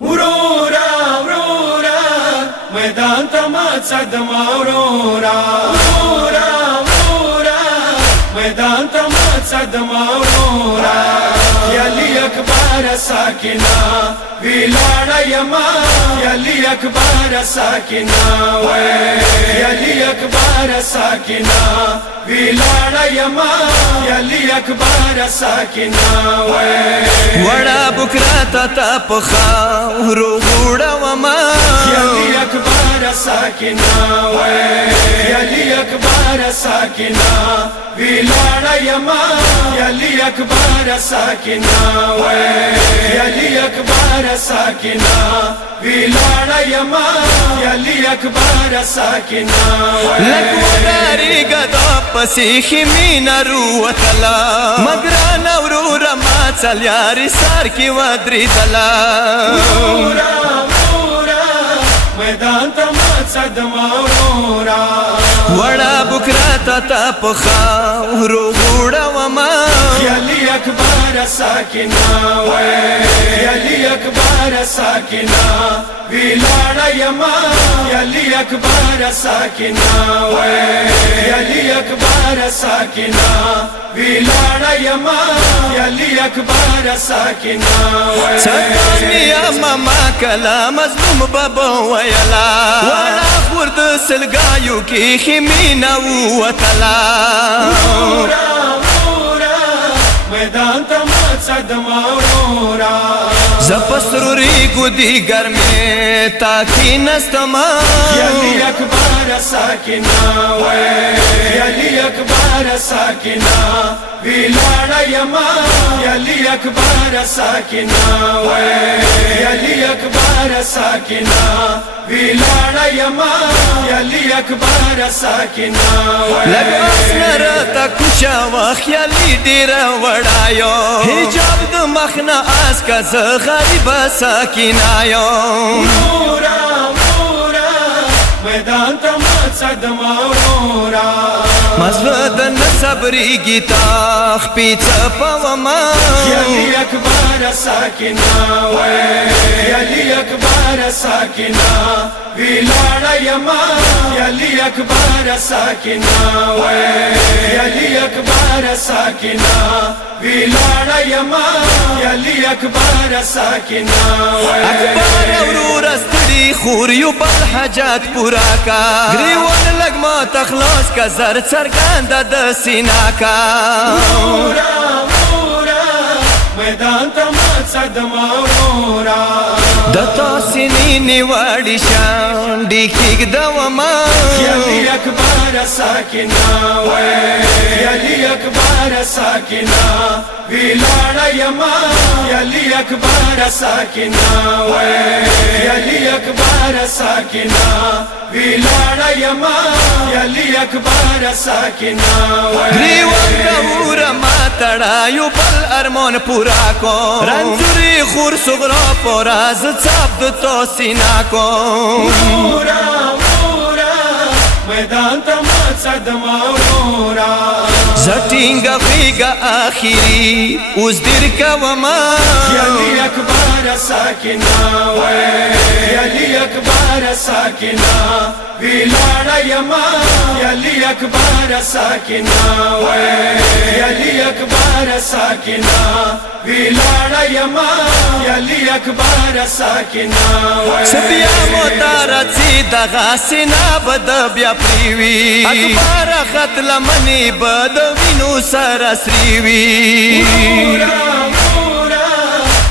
ورورا ورورا میدان ته ما صدم ورورا ورورا ورورا میدان ته ما صدم ورورا یلی اکبر ساکنا ویلاړه یما یلی اکبر ساکنا وای یلی اکبر ساکنا ویلاړه یما یلی اکبر ساکنا وای وړا بکرا تا پخا ورو وړا وما یلی اکبر ساکنا وای یلی اکبر ساکنا ویلاړه یما یلی اکبر ساکنا وای یلی اکبر ساکنا ویلاړه یما یلی اکبر ساکنا لک وداری غدا پسی خمینا روتلا مگران اورورا ما چل یاری سار کی ودری دلا ورورا ورورا میدان ته ما صدم ورورا وڑا بکرا تا پخا ورو وړا وما یلی اکبر ساکنا وای یلی اکبر ساکنا ویلاړه یما یلی اکبر ساکنا وای یلی اکبر ساکنا ویلاړه یما یلی اکبر ساکنا وای چتانیا ماما کلا مظلوم بابا ویلا وڑا خورد سلګایو کی خمینا وتلا ورورا ورورا میدان ته ما صدم ورورا زپسروری گودی گرمی تاکی نستما یلی اکبر ساکنا وای یلی اکبر ساکنا ویلاړه یما یلی اکبر ساکنا وای یلی اکبر ساکنا ویلاړه یما یلی اکبر ساکنا وای لګاس نرتا کوشا وخیالی ډیر وړایو حجاب د مخنا اس کا ز غریب ساکنا یو ورورا ورورا میدان ته ما صدم ورورا مزود نصبری گیتا خپیچ پوما یلی اکبر ساکنا وای یلی اکبر ساکنا ویلاړه یما یلی اکبر ساکنا وای یلی اکبر ساکنا ویلاړه یما یلی اکبر ساکنا وای اکبر اورور استری خور یو بل حاجات پورا کا گریوان لګما تخلاص کا زر څرګند د سینا کا ورورا ورورا میدان ته ما صدم ورورا دتا سینی نیواړی شان ډیکیګ دوما یلی اکبر ساکنا وای یلی اکبر ساکنا ویلاړه یما یلی اکبر ساکنا وای یلی اکبر ساکنا ویلاړه یما یلی اکبر ساکنا وای گریوان کور ما تړا یو بل ارمان پورا کو رنځوري خور صغرا پراز صاحب د تو سینا کو ورورا ورورا میدان ته ما صدم ورورا زټینګ فیګا اخیری اوس دیر کوما یلی اکبر ساکنا وای یلی اکبر ساکنا ویلاړه یما یلی اکبر ساکنا وای یلی اکبر ساکنا ویلاړه یما یلی اکبر ساکنا وای سبیا موتارا سی دغه سینا بد بیا پریوی اکبر خط لمنی بد وینو سر سریوی ورورا ورورا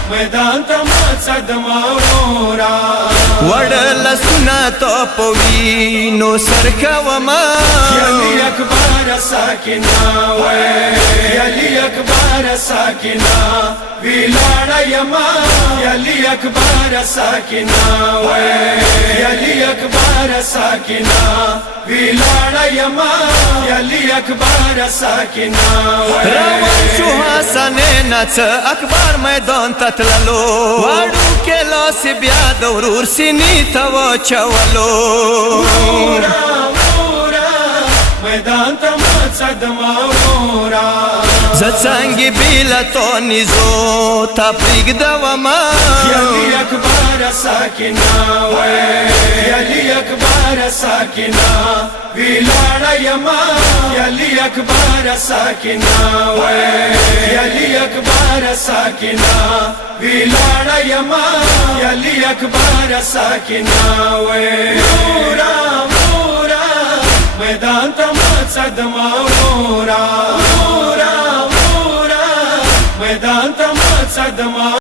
میدان ته ما صدم ورورا وړل سنا تو پوی نو سر کوما یلی اکبر ساکنا وای یلی اکبر ساکنا ویلاړه یما یلی اکبر ساکنا وای یلی اکبر ساکنا ویلاړه یما یلی اکبر ساکنا وای روان شو حسن نڅ اکبر میدان تتللو واړو کې لاس بیا د ورور سینې ته چولو ورورا ورورا میدان ته ما صدم ورورا زڅنګ بیلتو نزو تا پرېږدوما یلی اکبر ساکنا وای یلی اکبر ساکنا ویلاړه یما یلی اکبر ساکنا وای یلی اکبر ساکنا ویلاړه یما یلی اکبر ساکنا وای نورا نورا میدان ته مقصد مورا نورا نورا میدان ته مقصد